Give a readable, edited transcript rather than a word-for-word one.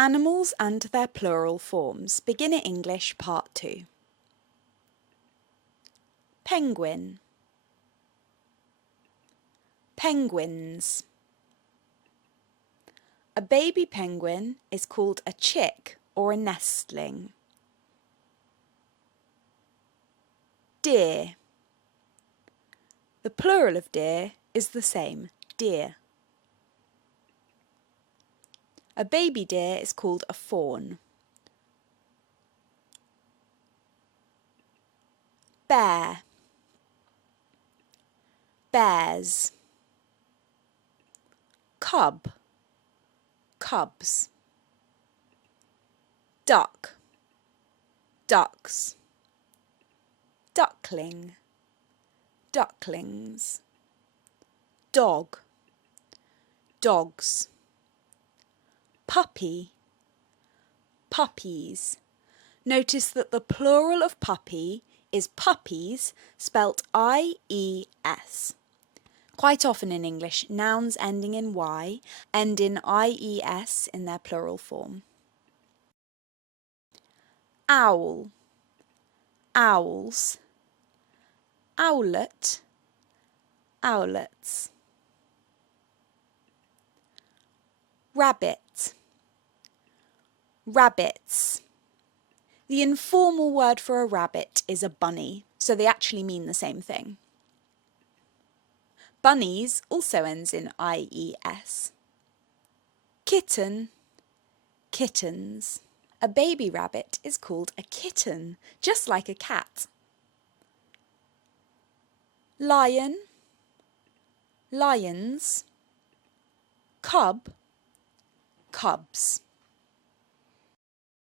Animals and their plural forms. Beginner English Part 2. Penguin. Penguins. A baby penguin is called a chick or a nestling. Deer. The plural of deer is the same, deer. A baby deer is called a fawn. Bear. Bears. Cub. Cubs. Duck. Ducks. Duckling. Ducklings. Dog. Dogs. Puppy. Puppies. Notice that the plural of puppy is puppies, spelt I-E-S. Quite often in English, nouns ending in Y end in I-E-S in their plural form. Owl. Owls. Owlet. Owlets. Rabbit. Rabbits. The informal word for a rabbit is a bunny, so they actually mean the same thing. Bunnies also ends in I-E-S. Kitten. Kittens. A baby rabbit is called a kitten, just like a cat. Lion. Lions. Cub. Cubs.